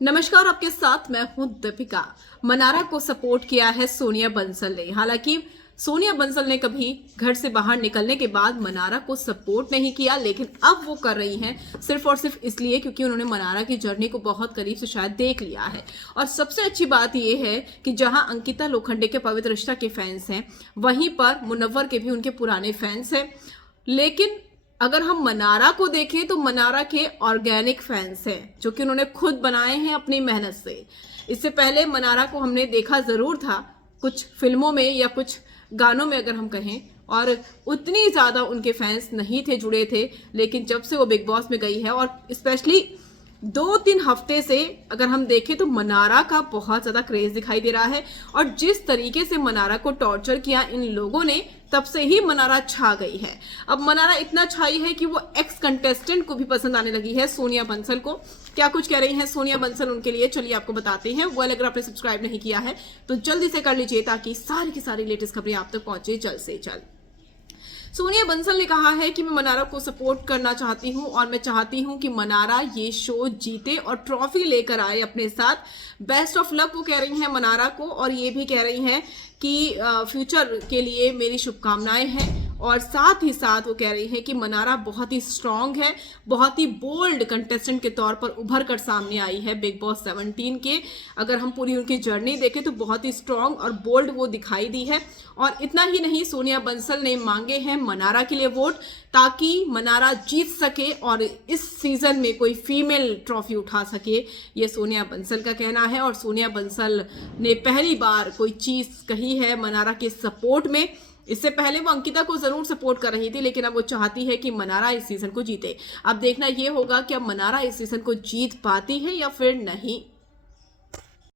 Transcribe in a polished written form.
नमस्कार, आपके साथ मैं हूं दीपिका। मनारा को सपोर्ट किया है सोनिया बंसल ने। हालांकि सोनिया बंसल ने कभी घर से बाहर निकलने के बाद मनारा को सपोर्ट नहीं किया, लेकिन अब वो कर रही हैं सिर्फ और सिर्फ इसलिए क्योंकि उन्होंने मनारा की जर्नी को बहुत करीब से शायद देख लिया है। और सबसे अच्छी बात यह है कि जहां अंकिता लोखंडे के पवित्र रिश्ता के फैंस हैं, वहीं पर मुनव्वर के भी उनके पुराने फैंस हैं। लेकिन अगर हम मनारा को देखें तो मनारा के ऑर्गेनिक फैंस हैं, जो कि उन्होंने खुद बनाए हैं अपनी मेहनत से। इससे पहले मनारा को हमने देखा जरूर था कुछ फिल्मों में या कुछ गानों में अगर हम कहें, और उतनी ज्यादा उनके फैंस नहीं थे, जुड़े थे। लेकिन जब से वो बिग बॉस में गई है और स्पेशली 2-3 हफ्ते से अगर हम देखें तो मनारा का बहुत ज्यादा क्रेज दिखाई दे रहा है। और जिस तरीके से मनारा को टॉर्चर किया इन लोगों ने, तब से ही मनारा छा गई है। अब मनारा इतना छाई है कि वो एक्स कंटेस्टेंट को भी पसंद आने लगी है, सोनिया बंसल को। क्या कुछ कह रही हैं सोनिया बंसल उनके लिए, चलिए आपको बताते हैं। वो अगर आपने सब्सक्राइब नहीं किया है तो जल्दी से कर लीजिए, ताकि सारी की सारी लेटेस्ट खबरें आप तक पहुंचे जल्द से जल्द। सोनिया बंसल ने कहा है कि मैं मनारा को सपोर्ट करना चाहती हूं और मैं चाहती हूं कि मनारा ये शो जीते और ट्रॉफी लेकर आए अपने साथ। बेस्ट ऑफ लक वो कह रही हैं मनारा को, और ये भी कह रही हैं कि फ्यूचर के लिए मेरी शुभकामनाएं हैं। और साथ ही साथ वो कह रही है कि मनारा बहुत ही स्ट्रांग है, बहुत ही बोल्ड कंटेस्टेंट के तौर पर उभर कर सामने आई है बिग बॉस 17 के। अगर हम पूरी उनकी जर्नी देखें तो बहुत ही स्ट्रांग और बोल्ड वो दिखाई दी है। और इतना ही नहीं, सोनिया बंसल ने मांगे हैं मनारा के लिए वोट, ताकि मनारा जीत सके और इस सीजन में कोई फीमेल ट्रॉफी उठा सके। ये सोनिया बंसल का कहना है। और सोनिया बंसल ने पहली बार कोई चीज कही है मनारा के सपोर्ट में। इससे पहले वो अंकिता को जरूर सपोर्ट कर रही थी, लेकिन अब वो चाहती है कि मनारा इस सीजन को जीते। अब देखना ये होगा कि अब मनारा इस सीजन को जीत पाती है या फिर नहीं।